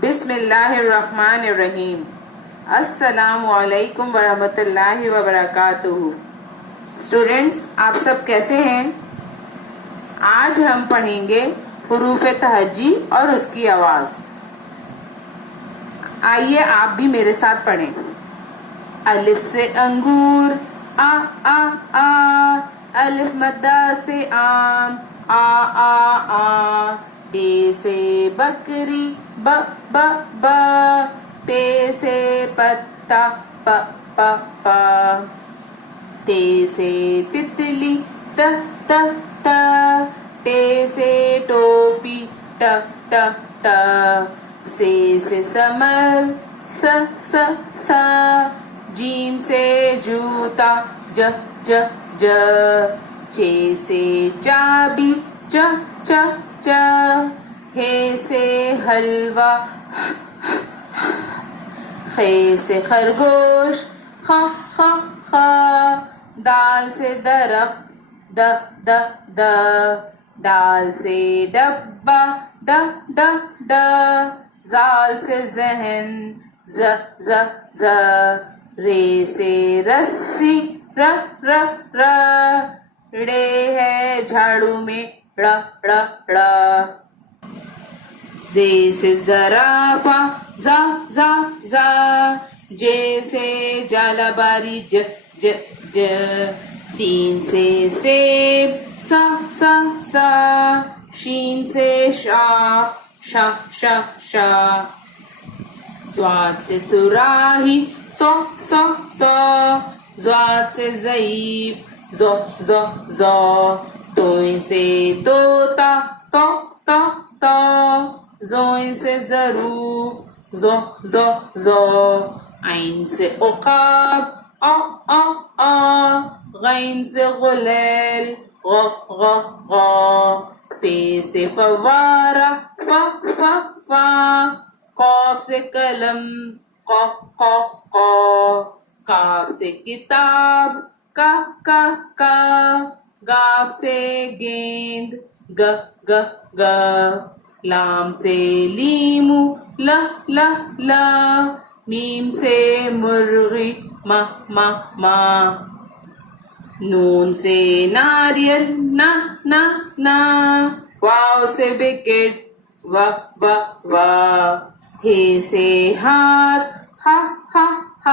بسم اللہ الرحمن الرحیم۔ السلام علیکم ورحمۃ اللہ وبرکاتہ۔ اسٹوڈینٹس، آپ سب کیسے ہیں؟ آج ہم پڑھیں گے حروف تہجی اور اس کی آواز۔ آئیے آپ بھی میرے ساتھ پڑھیں۔ الف سے انگور آ آ آ، الف مدہ سے آم آ آ آ، بے سے بکری ب ب ب، پے سے پتا پ پ پ، تے سے تتلی ت ت ت، ٹے سے ٹوپی ٹ ٹ ٹ، سے ثمر س س س، جیم سے جوتا ج ج ج، چ سے چابی چ چ چ، ہے سے حلوہ خ سے خرگوش خ خ خ، دال سے درخت د د د، ڈال سے ڈبہ ڈ ڈ ڈ، زال سے ذہن ز ز ز، رے سے رسی ر ر ر، ڑے ہے جھاڑو میں ڑ ڑ ڑ، زے سے زرافہ ز ز ز، جے سے جالا باری ج ج ج، سین سے سیب س س س، شین سے شاخ ش ش ش، صاد سے صراحی س س س، ضاد سے ضعیف ز ز ز، توئیں سے طوطا ط ط ط، زوئیں سے ظروف ز ز ز، عین سے عقاب ا ا ا، غین سے غلیل غ غ غ، فے سے فوارہ ف ف ف، قاف سے قلم ق ق ق، کاف سے کتاب ک ک ک، گاف سے گیند گ گ گ، لام سے لیمو ل ل ل، میم سے مرغی م م م، نون سے ناریل ن ن ن، واو سے وکٹ و و و، ہے سے ہاتھ ہ ہ ہ،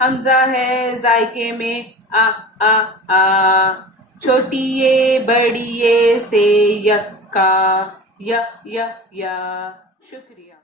حمزہ ہے ذائقے میں آ آ آ، چھوٹی یہ بڑی یہ سے یکا ی ی ی۔ شکریہ۔